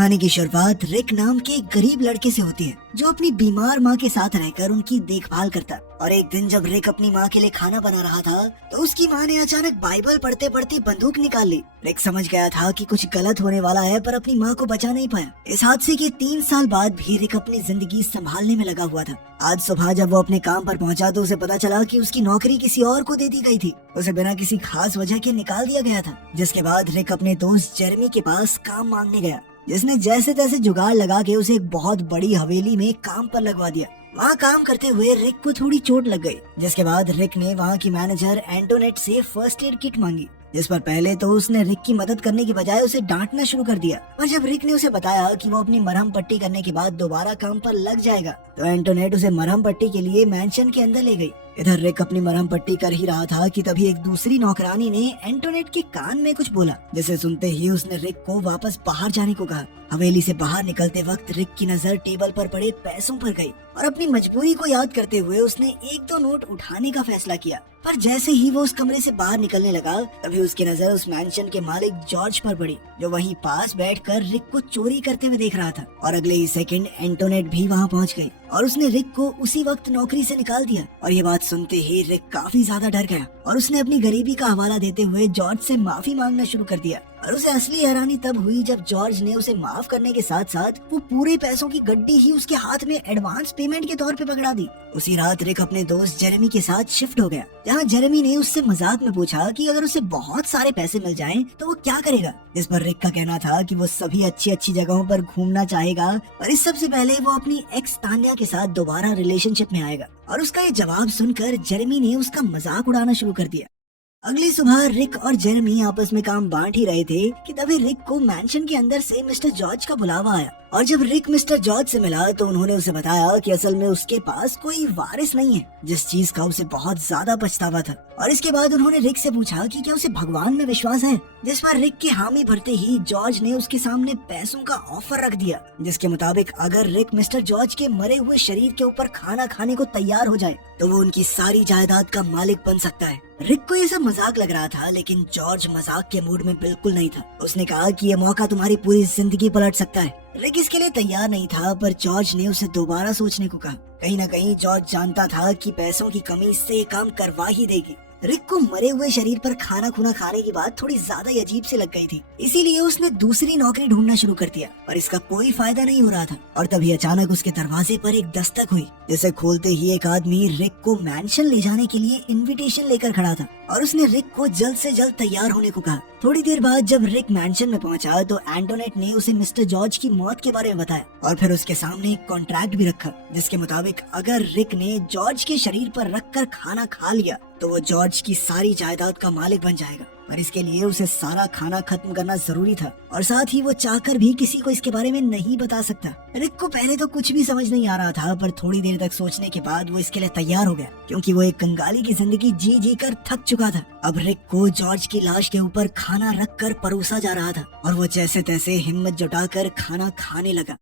कहानी की शुरुआत रिक नाम के एक गरीब लड़के से होती है जो अपनी बीमार माँ के साथ रहकर उनकी देखभाल करता है। और एक दिन जब रिक अपनी माँ के लिए खाना बना रहा था तो उसकी माँ ने अचानक बाइबल पढ़ते पढ़ते बंदूक निकाल ली। रिक समझ गया था कि कुछ गलत होने वाला है, पर अपनी माँ को बचा नहीं पाया। इस हादसे के 3 साल बाद भी रिक अपनी जिंदगी संभालने में लगा हुआ था। आज सुबह जब वो अपने काम पर पहुंचा तो उसे पता चला कि उसकी नौकरी किसी और को दे दी गई थी। उसे बिना किसी खास वजह के निकाल दिया गया था। जिसके बाद रिक अपने दोस्त जेरेमी के पास काम मांगने गया, जिसने जैसे तैसे जुगाड़ लगा के उसे एक बहुत बड़ी हवेली में काम पर लगवा दिया। वहाँ काम करते हुए रिक को थोड़ी चोट लग गई, जिसके बाद रिक ने वहाँ की मैनेजर एंटोनेट से फर्स्ट एड किट मांगी। जिस पर पहले तो उसने रिक की मदद करने की बजाय उसे डांटना शुरू कर दिया। और जब रिक ने उसे बताया कि वो अपनी मरहम पट्टी करने के बाद दोबारा काम पर लग जाएगा तो एंटोनेट उसे मरहम पट्टी के लिए मैंशन के अंदर ले गई। इधर रिक अपनी मरहम पट्टी कर ही रहा था कि तभी एक दूसरी नौकरानी ने एंटोनेट के कान में कुछ बोला, जिसे सुनते ही उसने रिक को वापस बाहर जाने को कहा। हवेली से बाहर निकलते वक्त रिक की नजर टेबल पर पड़े पैसों पर गई और अपनी मजबूरी को याद करते हुए उसने 1-2 नोट उठाने का फैसला किया। पर जैसे ही वो उस कमरे से बाहर निकलने लगा तभी उसकी नजर उस मैंशन के मालिक जॉर्ज पर पड़ी, जो वहीं पास बैठकर रिक को चोरी करते हुए देख रहा था। और अगले ही सेकंड एंटोनेट भी वहां पहुंच गई और उसने रिक को उसी वक्त नौकरी से निकाल दिया। और ये बात सुनते ही रिक काफी ज्यादा डर गया और उसने अपनी गरीबी का हवाला देते हुए जॉर्ज से माफी मांगना शुरू कर दिया। और उसे असली हैरानी तब हुई जब जॉर्ज ने उसे माफ करने के साथ साथ वो पूरे पैसों की गड्डी ही उसके हाथ में एडवांस पेमेंट के तौर पे पकड़ा दी। उसी रात रिक अपने दोस्त जेरेमी के साथ शिफ्ट हो गया, जहाँ जेरेमी ने उससे मजाक में पूछा कि अगर उसे बहुत सारे पैसे मिल जाएं तो वो क्या करेगा। जिस पर रिक का कहना था कि वो सभी अच्छी अच्छी जगहों पर घूमना चाहेगा, पर इस सबसे पहले वो अपनी एक्स तान्या के साथ दोबारा रिलेशनशिप में आएगा। और उसका ये जवाब सुनकर जेरेमी ने उसका मजाक उड़ाना शुरू कर दिया। अगली सुबह रिक और जेरेमी आपस में काम बांट ही रहे थे कि तभी रिक को मैंशन के अंदर से मिस्टर जॉर्ज का बुलावा आया। और जब रिक मिस्टर जॉर्ज से मिला तो उन्होंने उसे बताया कि असल में उसके पास कोई वारिस नहीं है, जिस चीज का उसे बहुत ज्यादा पछतावा था। और इसके बाद उन्होंने रिक से पूछा कि क्या उसे भगवान में विश्वास है, जिस पर रिक की हामी भरते ही जॉर्ज ने उसके सामने पैसों का ऑफर रख दिया, जिसके मुताबिक अगर रिक मिस्टर जॉर्ज के मरे हुए शरीर के ऊपर खाना खाने को तैयार हो जाए तो वो उनकी सारी जायदाद का मालिक बन सकता है। रिक को ये सब मजाक लग रहा था, लेकिन जॉर्ज मजाक के मूड में बिल्कुल नहीं था। उसने कहा कि ये मौका तुम्हारी पूरी जिंदगी पलट सकता है। रिक इसके लिए तैयार नहीं था, पर जॉर्ज ने उसे दोबारा सोचने को कहा। कहीं न कहीं जॉर्ज जानता था कि पैसों की कमी इससे ये काम करवा ही देगी। रिक को मरे हुए शरीर पर खाना खुना खाने की बात थोड़ी ज्यादा ही अजीब से लग गई थी, इसीलिए उसने दूसरी नौकरी ढूंढना शुरू कर दिया। पर इसका कोई फायदा नहीं हो रहा था। और तभी अचानक उसके दरवाजे पर एक दस्तक हुई, जिसे खोलते ही एक आदमी रिक को मैंशन ले जाने के लिए इनविटेशन लेकर खड़ा था। और उसने रिक को जल्द से जल्द तैयार होने को कहा। थोड़ी देर बाद जब रिक मैंशन में पहुंचा तो एंटोनेट ने उसे मिस्टर जॉर्ज की मौत के बारे में बताया और फिर उसके सामने एक कॉन्ट्रैक्ट भी रखा, जिसके मुताबिक अगर रिक ने जॉर्ज के शरीर पर रखकर खाना खा लिया तो वो जॉर्ज की सारी जायदाद का मालिक बन जाएगा। पर इसके लिए उसे सारा खाना खत्म करना जरूरी था और साथ ही वो चाहकर भी किसी को इसके बारे में नहीं बता सकता। रिक को पहले तो कुछ भी समझ नहीं आ रहा था, पर थोड़ी देर तक सोचने के बाद वो इसके लिए तैयार हो गया, क्योंकि वो एक कंगाली की जिंदगी जी जी कर थक चुका था। अब रिक को जॉर्ज की लाश के ऊपर खाना रख कर परोसा जा रहा था और वो जैसे तैसे हिम्मत जुटाकर खाना खाने लगा।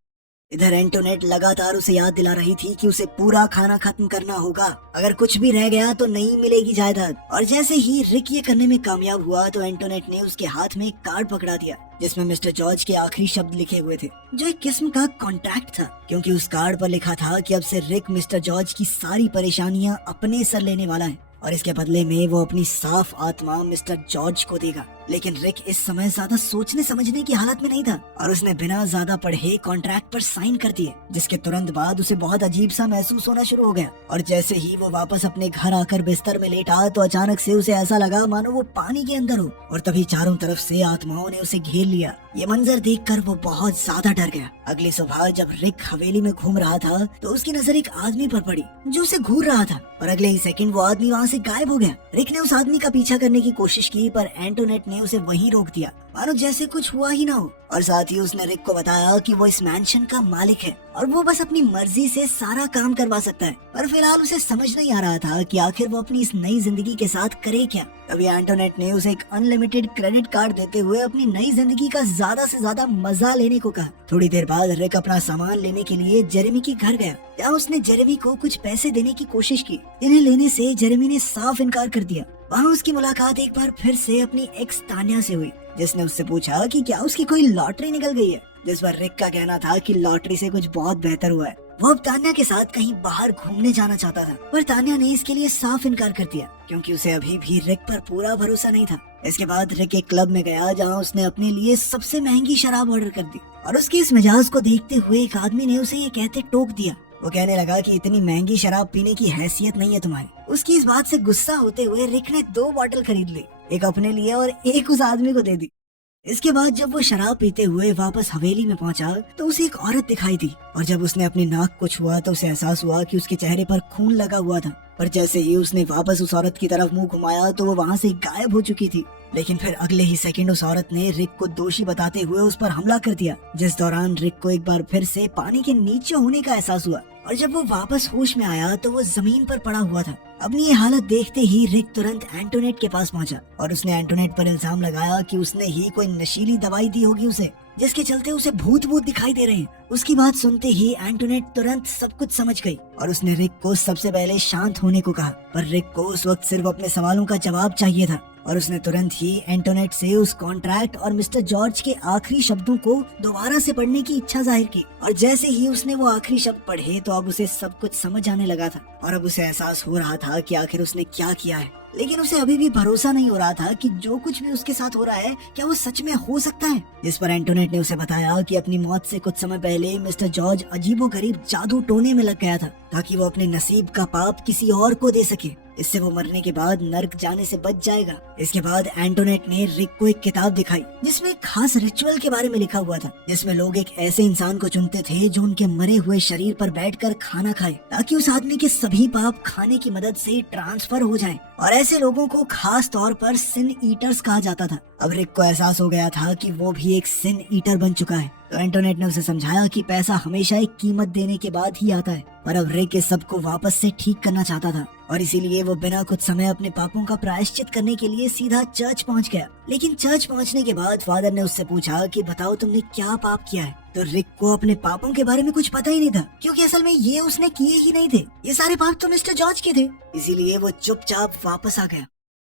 इधर एंटोनेट लगातार उसे याद दिला रही थी कि उसे पूरा खाना खत्म करना होगा, अगर कुछ भी रह गया तो नहीं मिलेगी जायदाद। और जैसे ही रिक ये करने में कामयाब हुआ तो एंटोनेट ने उसके हाथ में एक कार्ड पकड़ा दिया, जिसमें मिस्टर जॉर्ज के आखिरी शब्द लिखे हुए थे, जो एक किस्म का कॉन्ट्रैक्ट था, क्योंकि उस कार्ड पर लिखा था कि अब से रिक मिस्टर जॉर्ज की सारी परेशानियां अपने सर लेने वाला है और इसके बदले में वो अपनी साफ आत्मा मिस्टर जॉर्ज को देगा। लेकिन रिक इस समय ज्यादा सोचने समझने की हालत में नहीं था और उसने बिना ज्यादा पढ़े कॉन्ट्रैक्ट पर साइन कर दिए, जिसके तुरंत बाद उसे बहुत अजीब सा महसूस होना शुरू हो गया। और जैसे ही वो वापस अपने घर आकर बिस्तर में लेटा तो अचानक से उसे ऐसा लगा मानो वो पानी के अंदर हो और तभी चारों तरफ से आत्माओं ने उसे घेर लिया। ये मंजर देखकर वो बहुत ज्यादा डर गया। अगली सुबह जब रिक हवेली में घूम रहा था तो उसकी नजर एक आदमी पर पड़ी जो उसे घूर रहा था और अगले ही सेकंड वो आदमी वहाँ से गायब हो गया। रिक ने उस आदमी का पीछा करने की कोशिश की, पर एंटोनेट ने उसे वहीं रोक दिया, मानो जैसे कुछ हुआ ही ना हो। और साथ ही उसने रिक को बताया कि वो इस मैंशन का मालिक है और वो बस अपनी मर्जी से सारा काम करवा सकता है। पर फिलहाल उसे समझ नहीं आ रहा था कि आखिर वो अपनी इस नई जिंदगी के साथ करे क्या। तभी एंटोनेट ने उसे एक अनलिमिटेड क्रेडिट कार्ड देते हुए अपनी नई जिंदगी का ज्यादा से ज्यादा मजा लेने को कहा। थोड़ी देर बाद रिक अपना सामान लेने के लिए जेरेमी के घर गया, जहाँ उसने जेरेमी को कुछ पैसे देने की कोशिश की, जिन्हें लेने से जेरेमी ने साफ इनकार कर दिया। वहाँ उसकी मुलाकात एक बार फिर से अपनी एक्स तान्या से हुई, जिसने उससे पूछा कि क्या उसकी कोई लॉटरी निकल गई है, जिस पर रिक का कहना था कि लॉटरी से कुछ बहुत बेहतर हुआ है। वो अब तान्या के साथ कहीं बाहर घूमने जाना चाहता था, पर तान्या ने इसके लिए साफ इनकार कर दिया क्योंकि उसे अभी भी रिक पर पूरा भरोसा नहीं था। इसके बाद रिक एक क्लब में गया जहां उसने अपने लिए सबसे महंगी शराब ऑर्डर कर दी और उसके इस मिजाज को देखते हुए एक आदमी ने उसे ये कहते टोक दिया। वो कहने लगा कि इतनी महंगी शराब पीने की हैसियत नहीं है तुम्हारी। उसकी इस बात से गुस्सा होते हुए रिक ने 2 बॉटल खरीद ली, एक अपने लिए और एक उस आदमी को दे दी। इसके बाद जब वो शराब पीते हुए वापस हवेली में पहुंचा तो उसे एक औरत दिखाई दी और जब उसने अपनी नाक को छुआ तो उसे एहसास हुआ कि उसके चेहरे पर खून लगा हुआ था। पर जैसे ही उसने वापस उस औरत की तरफ मुंह घुमाया तो वो वहाँ से गायब हो चुकी थी। लेकिन फिर अगले ही सेकंड उस औरत ने रिक को दोषी बताते हुए उस पर हमला कर दिया, जिस दौरान रिक को एक बार फिर से पानी के नीचे होने का एहसास हुआ और जब वो वापस होश में आया तो वो जमीन पर पड़ा हुआ था। अपनी ये हालत देखते ही रिक तुरंत एंटोनेट के पास पहुंचा और उसने एंटोनेट पर इल्जाम लगाया कि उसने ही कोई नशीली दवाई दी होगी उसे, जिसके चलते उसे भूत दिखाई दे रहे हैं। उसकी बात सुनते ही एंटोनेट तुरंत सब कुछ समझ गई और उसने रिक को सबसे पहले शांत होने को कहा। पर रिक को उस वक्त सिर्फ अपने सवालों का जवाब चाहिए था और उसने तुरंत ही एंटोनेट से उस कॉन्ट्रैक्ट और मिस्टर जॉर्ज के आखिरी शब्दों को दोबारा से पढ़ने की इच्छा जाहिर की। और जैसे ही उसने वो आखिरी शब्द पढ़े तो अब उसे सब कुछ समझ आने लगा था और अब उसे एहसास हो रहा था कि आखिर उसने क्या किया है। लेकिन उसे अभी भी भरोसा नहीं हो रहा था कि जो कुछ भी उसके साथ हो रहा है क्या वो सच में हो सकता है। जिस पर एंटोनेट ने उसे बताया कि अपनी मौत से कुछ समय पहले मिस्टर जॉर्ज अजीबोगरीब जादू टोने में लग गया था ताकि वो अपने नसीब का पाप किसी और को दे सके। इससे वो मरने के बाद नर्क जाने से बच जाएगा। इसके बाद एंटोनेट ने रिक को एक किताब दिखाई जिसमें एक खास रिचुअल के बारे में लिखा हुआ था, जिसमें लोग एक ऐसे इंसान को चुनते थे जो उनके मरे हुए शरीर पर बैठकर खाना खाए ताकि उस आदमी के सभी पाप खाने की मदद से ट्रांसफर हो जाएं। और ऐसे लोगों को खास तौर पर सिन ईटर्स कहा जाता था। अब रिक को एहसास हो गया था कि वो भी एक सिन ईटर बन चुका है। तो एंटोनेट ने उसे समझाया कि पैसा हमेशा एक कीमत देने के बाद ही आता है। पर अब रिक इस सब को वापस से ठीक करना चाहता था और इसीलिए वो बिना कुछ समय अपने पापों का प्रायश्चित करने के लिए सीधा चर्च पहुंच गया। लेकिन चर्च पहुंचने के बाद फादर ने उससे पूछा कि बताओ तुमने क्या पाप किया है। तो रिक को अपने पापों के बारे में कुछ पता ही नहीं था क्योंकि असल में ये उसने किए ही नहीं थे। ये सारे पाप तो मिस्टर जॉर्ज के थे, इसीलिए वो चुपचाप वापस आ गया।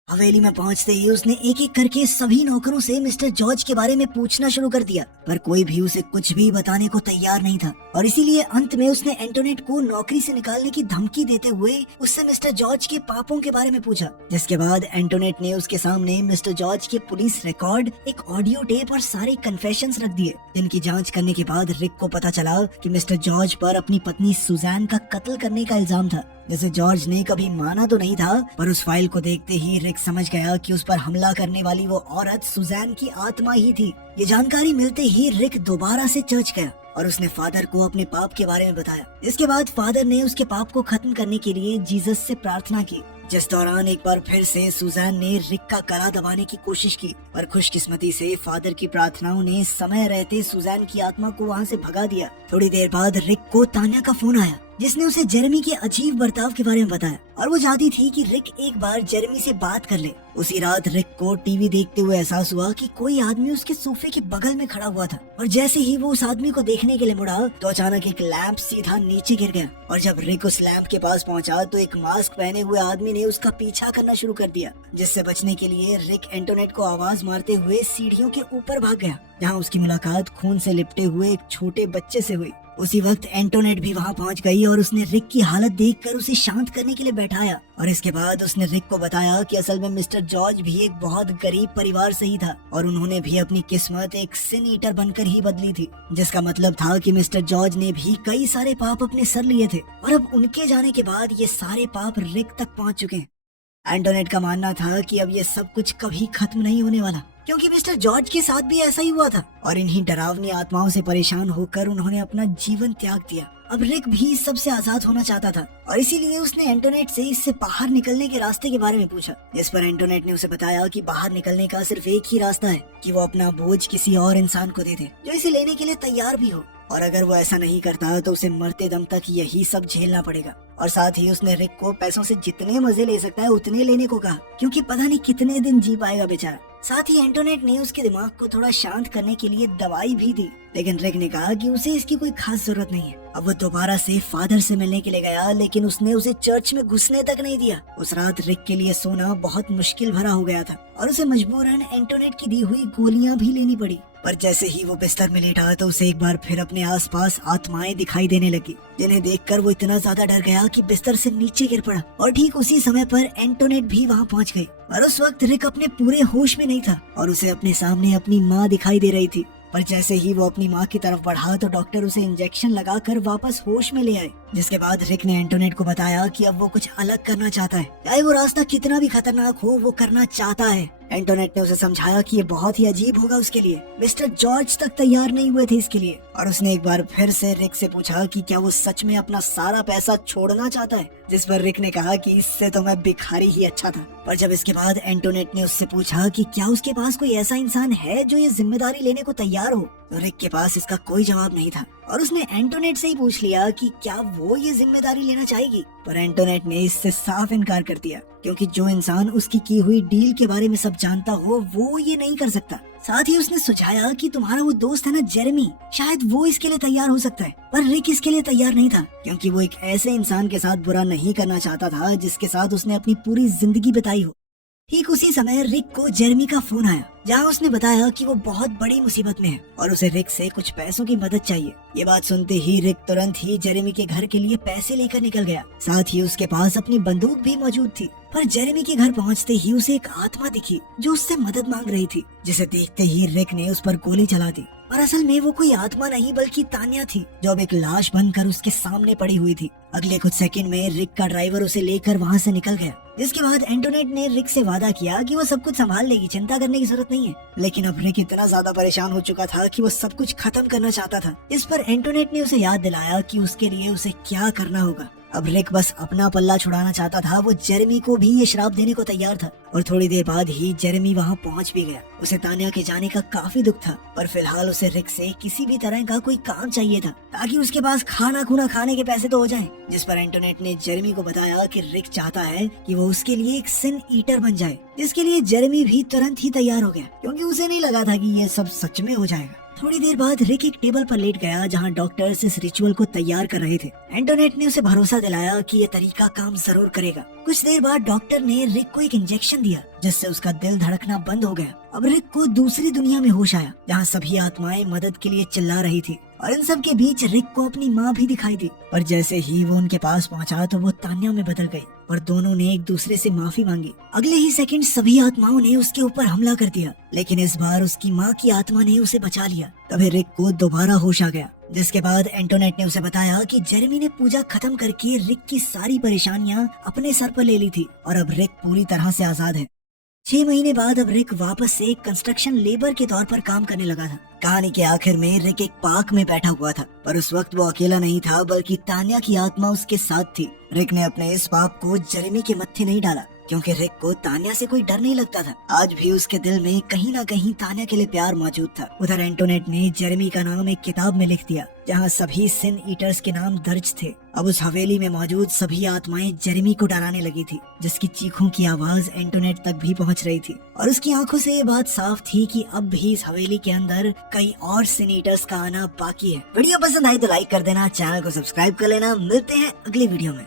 हवेली में पहुंचते ही उसने एक एक करके सभी नौकरों से मिस्टर जॉर्ज के बारे में पूछना शुरू कर दिया, पर कोई भी उसे कुछ भी बताने को तैयार नहीं था। और इसीलिए अंत में उसने एंटोनेट को नौकरी से निकालने की धमकी देते हुए उससे मिस्टर जॉर्ज के पापों के बारे में पूछा। जिसके बाद एंटोनेट ने उसके सामने मिस्टर जॉर्ज के पुलिस रिकॉर्ड, एक ऑडियो टेप और सारे कन्फेशंस रख दिए, जिनकी जाँच करने के बाद रिक को पता चला कि मिस्टर जॉर्ज पर अपनी पत्नी सुजैन का कत्ल करने का इल्जाम था, जैसे जॉर्ज ने कभी माना तो नहीं था। पर उस फाइल को देखते ही रिक समझ गया कि उस पर हमला करने वाली वो औरत सुजैन की आत्मा ही थी। ये जानकारी मिलते ही रिक दोबारा से चर्च गया और उसने फादर को अपने पाप के बारे में बताया। इसके बाद फादर ने उसके पाप को खत्म करने के लिए जीसस से प्रार्थना की, जिस दौरान एक बार फिर से सुजैन ने रिक का गला दबाने की कोशिश की, पर खुशकिस्मती से फादर की प्रार्थनाओं ने समय रहते सुजैन की आत्मा को वहाँ से भगा दिया। थोड़ी देर बाद रिक को तान्या का फोन आया, जिसने उसे जेरेमी के अजीब बर्ताव के बारे में बताया और वो चाहती थी कि रिक एक बार जेरेमी से बात कर ले। उसी रात रिक को टीवी देखते हुए एहसास हुआ कि कोई आदमी उसके सोफे के बगल में खड़ा हुआ था और जैसे ही वो उस आदमी को देखने के लिए मुड़ा तो अचानक एक लैंप सीधा नीचे गिर गया और जब रिक उस लैंप के पास पहुंचा तो एक मास्क पहने हुए आदमी ने उसका पीछा करना शुरू कर दिया, जिससे बचने के लिए रिक एंटोनेट को आवाज मारते हुए सीढ़ियों के ऊपर भाग गया, जहाँ उसकी मुलाकात खून से लिपटे हुए एक छोटे बच्चे से हुई। उसी वक्त एंटोनेट भी वहाँ पहुँच गई और उसने रिक की हालत देखकर उसे शांत करने के लिए बैठाया और इसके बाद उसने रिक को बताया कि असल में मिस्टर जॉर्ज भी एक बहुत गरीब परिवार से ही था और उन्होंने भी अपनी किस्मत एक सिन ईटर बनकर ही बदली थी, जिसका मतलब था कि मिस्टर जॉर्ज ने भी कई सारे पाप अपने सर लिए थे और अब उनके जाने के बाद ये सारे पाप रिक तक पहुँच चुके हैं। एंटोनेट का मानना था कि अब ये सब कुछ कभी खत्म नहीं होने वाला, क्योंकि मिस्टर जॉर्ज के साथ भी ऐसा ही हुआ था और इन्हीं डरावनी आत्माओं से परेशान होकर उन्होंने अपना जीवन त्याग दिया। अब रिक भी इस सब से आजाद होना चाहता था और इसीलिए उसने एंटोनेट से इससे बाहर निकलने के रास्ते के बारे में पूछा, जिस पर एंटोनेट ने उसे बताया कि बाहर निकलने का सिर्फ एक ही रास्ता है कि वो अपना बोझ किसी और इंसान को दे दे जो इसे लेने के लिए तैयार भी हो और अगर वो ऐसा नहीं करता तो उसे मरते दम तक यही सब झेलना पड़ेगा। और साथ ही उसने रिक को पैसों से जितने मजे ले सकता है उतने लेने को कहा, क्योंकि पता नहीं कितने दिन जी पाएगा बेचारा। साथ ही एंटोनेट ने उसके दिमाग को थोड़ा शांत करने के लिए दवाई भी दी, लेकिन रिक ने कहा कि उसे इसकी कोई खास जरूरत नहीं है। अब वो दोबारा से फादर से मिलने के लिए गया, लेकिन उसने उसे चर्च में घुसने तक नहीं दिया। उस रात रिक के लिए सोना बहुत मुश्किल भरा हो गया था और उसे मजबूरन एंटोनेट की दी हुई गोलियां भी लेनी पड़ी। पर जैसे ही वो बिस्तर में लेटा तो उसे एक बार फिर अपने आसपास आत्माएं दिखाई देने लगी, जिन्हें देखकर वो इतना ज्यादा डर गया कि बिस्तर से नीचे गिर पड़ा। और ठीक उसी समय पर एंटोनेट भी वहाँ पहुँच गई। और उस वक्त रिक अपने पूरे होश में नहीं था और उसे अपने सामने अपनी माँ दिखाई दे रही थी। पर जैसे ही वो अपनी माँ की तरफ बढ़ा तो डॉक्टर उसे इंजेक्शन लगाकर वापस होश में ले आए। जिसके बाद रिक ने एंटोनेट को बताया कि अब वो कुछ अलग करना चाहता है, चाहे वो रास्ता कितना भी खतरनाक हो वो करना चाहता है। एंटोनेट ने उसे समझाया कि ये बहुत ही अजीब होगा उसके लिए। मिस्टर जॉर्ज तक तैयार नहीं हुए थे इसके लिए। और उसने एक बार फिर से रिक से पूछा कि क्या वो सच में अपना सारा पैसा छोड़ना चाहता है, जिस पर रिक ने कहा कि इससे तो मैं भिखारी ही अच्छा था। पर जब इसके बाद एंटोनेट ने उससे पूछा कि क्या उसके पास कोई ऐसा इंसान है जो ये जिम्मेदारी लेने को तैयार हो, तो रिक के पास इसका कोई जवाब नहीं था। और उसने एंटोनेट से ही पूछ लिया कि क्या वो ये जिम्मेदारी लेना चाहेगी, पर एंटोनेट ने इससे साफ इनकार कर दिया, क्योंकि जो इंसान उसकी की हुई डील के बारे में सब जानता हो वो ये नहीं कर सकता। साथ ही उसने सुझाया कि तुम्हारा वो दोस्त है ना जेरेमी, शायद वो इसके लिए तैयार हो सकता है। पर रिक इसके लिए तैयार नहीं था, क्योंकि वो एक ऐसे इंसान के साथ बुरा नहीं करना चाहता था जिसके साथ उसने अपनी पूरी जिंदगी बिताई हो। ठीक उसी समय रिक को जेरेमी का फोन आया, जहां उसने बताया कि वो बहुत बड़ी मुसीबत में है और उसे रिक से कुछ पैसों की मदद चाहिए। ये बात सुनते ही रिक तुरंत ही जेरेमी के घर के लिए पैसे लेकर निकल गया। साथ ही उसके पास अपनी बंदूक भी मौजूद थी। पर जेरेमी के घर पहुंचते ही उसे एक आत्मा दिखी जो उससे मदद मांग रही थी, जिसे देखते ही रिक ने उस पर गोली चला दी। पर असल में वो कोई आत्मा नहीं बल्कि तान्या थी, जो अब एक लाश बनकर उसके सामने पड़ी हुई थी। अगले कुछ सेकंड में रिक का ड्राइवर उसे लेकर वहाँ से निकल गया। जिसके बाद एंटोनेट ने रिक से वादा किया कि वो सब कुछ संभाल लेगी, चिंता करने की जरूरत नहीं है। लेकिन अब रिक इतना ज्यादा परेशान हो चुका था कि वो सब कुछ खत्म करना चाहता था। इस पर एंटोनेट ने उसे याद दिलाया कि उसके लिए उसे क्या करना होगा। अब रिक बस अपना पल्ला छुड़ाना चाहता था। वो जेरेमी को भी ये श्राप देने को तैयार था और थोड़ी देर बाद ही जेरेमी वहाँ पहुँच भी गया। उसे तान्या के जाने का काफी दुख था, पर फिलहाल उसे रिक से किसी भी तरह का कोई काम चाहिए था ताकि उसके पास खाना खुना खाने के पैसे तो हो जाएं। जिस पर एंटोनेट ने जेरेमी को बताया कि रिक चाहता है कि वो उसके लिए एक सिन ईटर बन जाए, जिसके लिए जेरेमी भी तुरंत ही तैयार हो गया, क्योंकि उसे नहीं लगा था कि ये सब सच में हो जाएगा। थोड़ी देर बाद रिक एक टेबल पर लेट गया जहां डॉक्टर्स इस रिचुअल को तैयार कर रहे थे। एंटोनेट ने उसे भरोसा दिलाया कि ये तरीका काम जरूर करेगा। कुछ देर बाद डॉक्टर ने रिक को एक इंजेक्शन दिया, जिससे उसका दिल धड़कना बंद हो गया। अब रिक को दूसरी दुनिया में होश आया, जहाँ सभी आत्माएं मदद के लिए चिल्ला रही थी। और इन सब के बीच रिक को अपनी माँ भी दिखाई दी। पर जैसे ही वो उनके पास पहुँचा तो वो तान्या में बदल गई और दोनों ने एक दूसरे से माफी मांगी। अगले ही सेकंड सभी आत्माओं ने उसके ऊपर हमला कर दिया, लेकिन इस बार उसकी माँ की आत्मा ने उसे बचा लिया। तभी रिक को दोबारा होश आ गया। जिसके बाद एंटोनेट ने उसे बताया कि जेरेमी ने पूजा खत्म करके रिक की सारी परेशानियां अपने सर पर ले ली थी और अब रिक पूरी तरह से आजाद है। 6 महीने बाद अब रिक वापस से कंस्ट्रक्शन लेबर के तौर पर काम करने लगा था। कहानी के आखिर में रिक एक पार्क में बैठा हुआ था, पर उस वक्त वो अकेला नहीं था, बल्कि तान्या की आत्मा उसके साथ थी। रिक ने अपने इस पाप को जेरेमी के मत्थे नहीं डाला, क्योंकि रिक को तान्या से कोई डर नहीं लगता था। आज भी उसके दिल में कहीं ना कहीं तान्या के लिए प्यार मौजूद था। उधर एंटोनेट ने जेरेमी का नाम एक किताब में लिख दिया, जहाँ सभी सिन ईटर्स के नाम दर्ज थे। अब उस हवेली में मौजूद सभी आत्माएं जेरेमी को डराने लगी थी, जिसकी चीखों की आवाज एंटोनेट तक भी पहुँच रही थी। और उसकी आंखों से ये बात साफ थी कि अब भी इस हवेली के अंदर कई और सिन ईटर्स का आना बाकी है। वीडियो पसंद आई तो लाइक कर देना, चैनल को सब्सक्राइब कर लेना। मिलते हैं अगली वीडियो में।